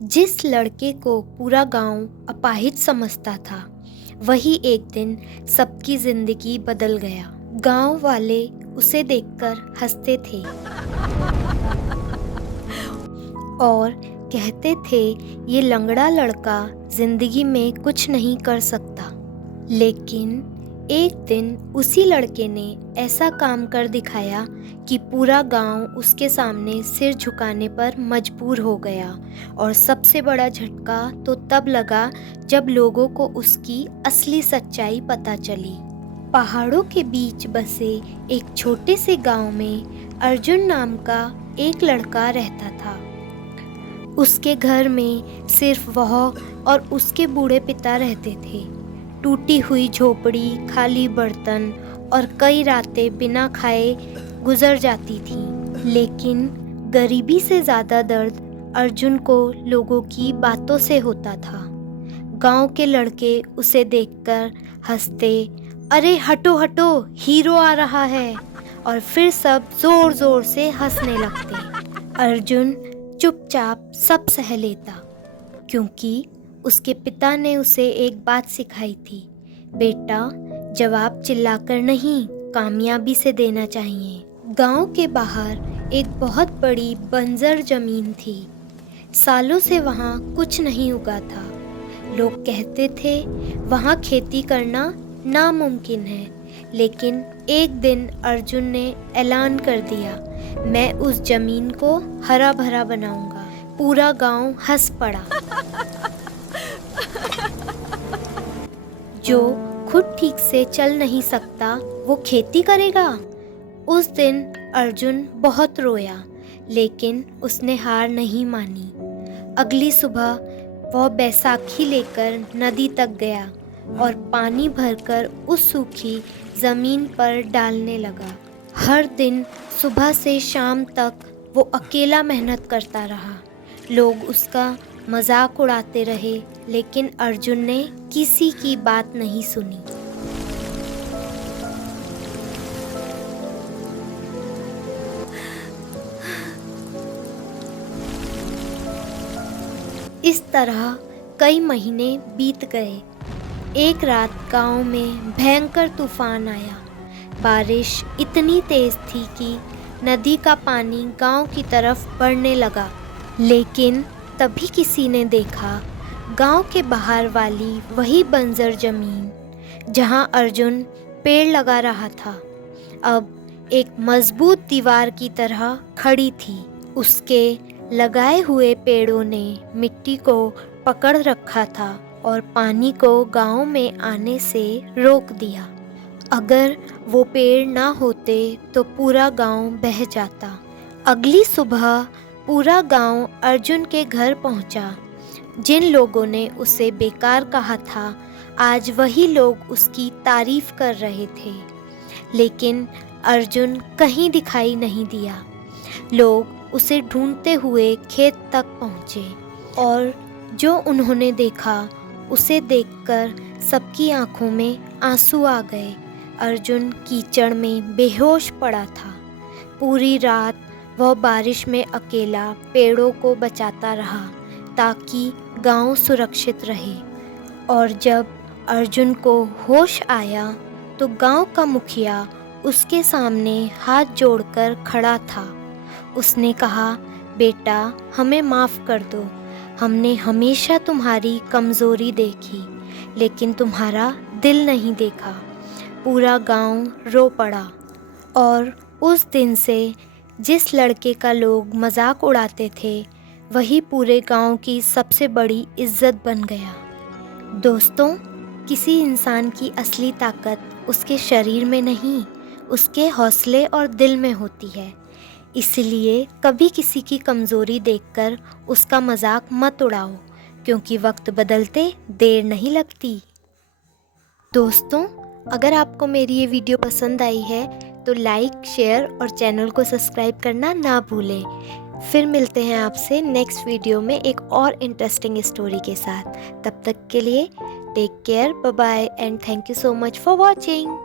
जिस लड़के को पूरा गांव अपाहिज समझता था, वही एक दिन सबकी जिंदगी बदल गया। गांव वाले उसे देखकर हंसते थे और कहते थे, ये लंगड़ा लड़का जिंदगी में कुछ नहीं कर सकता। लेकिन एक दिन उसी लड़के ने ऐसा काम कर दिखाया कि पूरा गांव उसके सामने सिर झुकाने पर मजबूर हो गया। और सबसे बड़ा झटका तो तब लगा जब लोगों को उसकी असली सच्चाई पता चली। पहाड़ों के बीच बसे एक छोटे से गांव में अर्जुन नाम का एक लड़का रहता था। उसके घर में सिर्फ वह और उसके बूढ़े पिता रहते थे। टूटी हुई झोपड़ी, खाली बर्तन और कई रातें बिना खाए गुजर जाती थीं। लेकिन गरीबी से ज़्यादा दर्द अर्जुन को लोगों की बातों से होता था। गांव के लड़के उसे देखकर हंसते, अरे हटो हटो, हीरो आ रहा है, और फिर सब जोर जोर से हंसने लगते। अर्जुन चुपचाप सब सह लेता, क्योंकि उसके पिता ने उसे एक बात सिखाई थी, बेटा, जवाब चिल्लाकर नहीं, कामयाबी से देना चाहिए। गांव के बाहर एक बहुत बड़ी बंजर जमीन थी। सालों से वहां कुछ नहीं उगा था। लोग कहते थे वहां खेती करना नामुमकिन है। लेकिन एक दिन अर्जुन ने ऐलान कर दिया, मैं उस जमीन को हरा भरा बनाऊंगा। पूरा गांव हंस पड़ा। जो खुद ठीक से चल नहीं सकता, वो खेती करेगा। उस दिन अर्जुन बहुत रोया, लेकिन उसने हार नहीं मानी। अगली सुबह वह बैसाखी लेकर नदी तक गया और पानी भरकर उस सूखी जमीन पर डालने लगा। हर दिन सुबह से शाम तक वो अकेला मेहनत करता रहा। लोग उसका मजाक उड़ाते रहे, लेकिन अर्जुन ने किसी की बात नहीं सुनी। इस तरह कई महीने बीत गए। एक रात गांव में भयंकर तूफान आया। बारिश इतनी तेज थी कि नदी का पानी गांव की तरफ बढ़ने लगा। लेकिन तभी किसी ने देखा, गांव के बाहर वाली वही बंजर जमीन जहां अर्जुन पेड़ लगा रहा था, अब एक मजबूत दीवार की तरह खड़ी थी। उसके लगाए हुए पेड़ों ने मिट्टी को पकड़ रखा था और पानी को गांव में आने से रोक दिया। अगर वो पेड़ ना होते तो पूरा गांव बह जाता। अगली सुबह पूरा गांव अर्जुन के घर पहुंचा। जिन लोगों ने उसे बेकार कहा था, आज वही लोग उसकी तारीफ कर रहे थे। लेकिन अर्जुन कहीं दिखाई नहीं दिया। लोग उसे ढूंढते हुए खेत तक पहुंचे और जो उन्होंने देखा, उसे देखकर सबकी आंखों में आंसू आ गए। अर्जुन कीचड़ में बेहोश पड़ा था। पूरी रात वह बारिश में अकेला पेड़ों को बचाता रहा ताकि गांव सुरक्षित रहे। और जब अर्जुन को होश आया तो गांव का मुखिया उसके सामने हाथ जोड़कर खड़ा था। उसने कहा, बेटा, हमें माफ़ कर दो। हमने हमेशा तुम्हारी कमज़ोरी देखी, लेकिन तुम्हारा दिल नहीं देखा। पूरा गांव रो पड़ा और उस दिन से जिस लड़के का लोग मजाक उड़ाते थे, वही पूरे गांव की सबसे बड़ी इज्जत बन गया। दोस्तों, किसी इंसान की असली ताकत उसके शरीर में नहीं, उसके हौसले और दिल में होती है। इसलिए कभी किसी की कमज़ोरी देखकर उसका मजाक मत उड़ाओ, क्योंकि वक्त बदलते देर नहीं लगती। दोस्तों, अगर आपको मेरी ये वीडियो पसंद आई है तो लाइक, शेयर और चैनल को सब्सक्राइब करना ना भूलें। फिर मिलते हैं आपसे नेक्स्ट वीडियो में एक और इंटरेस्टिंग स्टोरी के साथ। तब तक के लिए take care, bye bye and thank you so much for watching.